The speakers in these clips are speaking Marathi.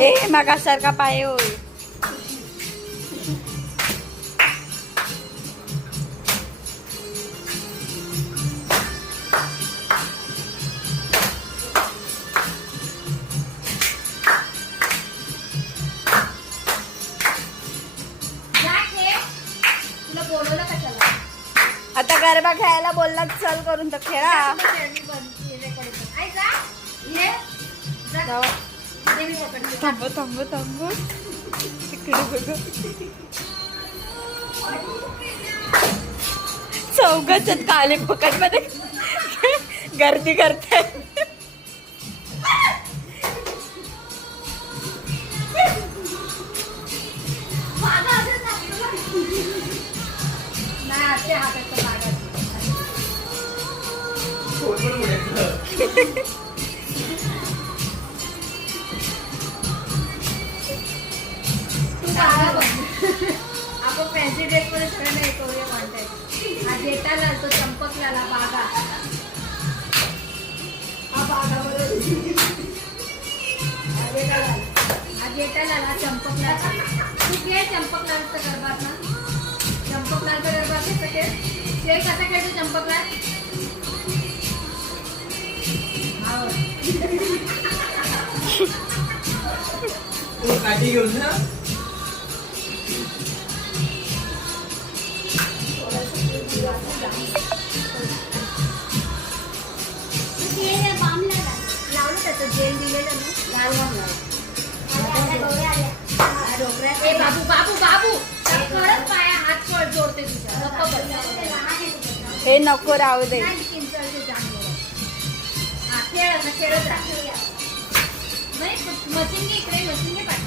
ए मागासारखा पाय होय. आता गरबा खेळायला बोलला चल करून तर खेळा. थांब थांब थांब तिकडे बघ चौघात काले पकड मध्ये गर्दी करते. आपण फॅन्सी ड्रेस मध्ये सगळ्यांना हे करूया कॉन्टॅक्ट. हा जेठालाल तो चंपकलाला बागा. हा बागा बरोबर. हा जेठालाल हा चंपकलाल. तू खेळ चंपकलालचा गरबा ना. चंपकलालचा गरबा कसं खेळ? खेळ कसा खेळतो चंपकलाल? काठी घेऊन ना. लावलं त्याचं जेल दिलेलं ना. लाल बाम ए बाबू बाबू बाबू खरंच पाया हात कळ जोडते तुझ्या. हे नको राहू दे. चिंचळचे जांभळं. हा खेळ आता खेळत राहा. नाही मशीन घे इकडे मशीन घे पाठी.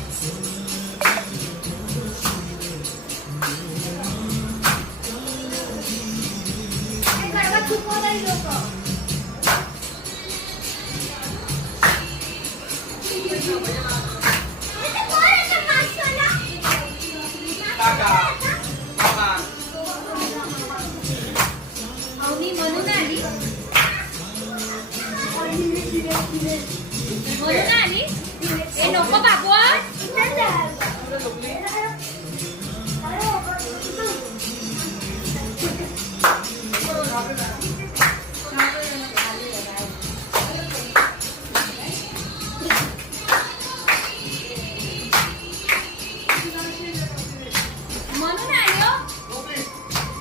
गरबा चुकवलं लोक. अवनी म्हणून आली. म्हणून आली. ए नको बाबू.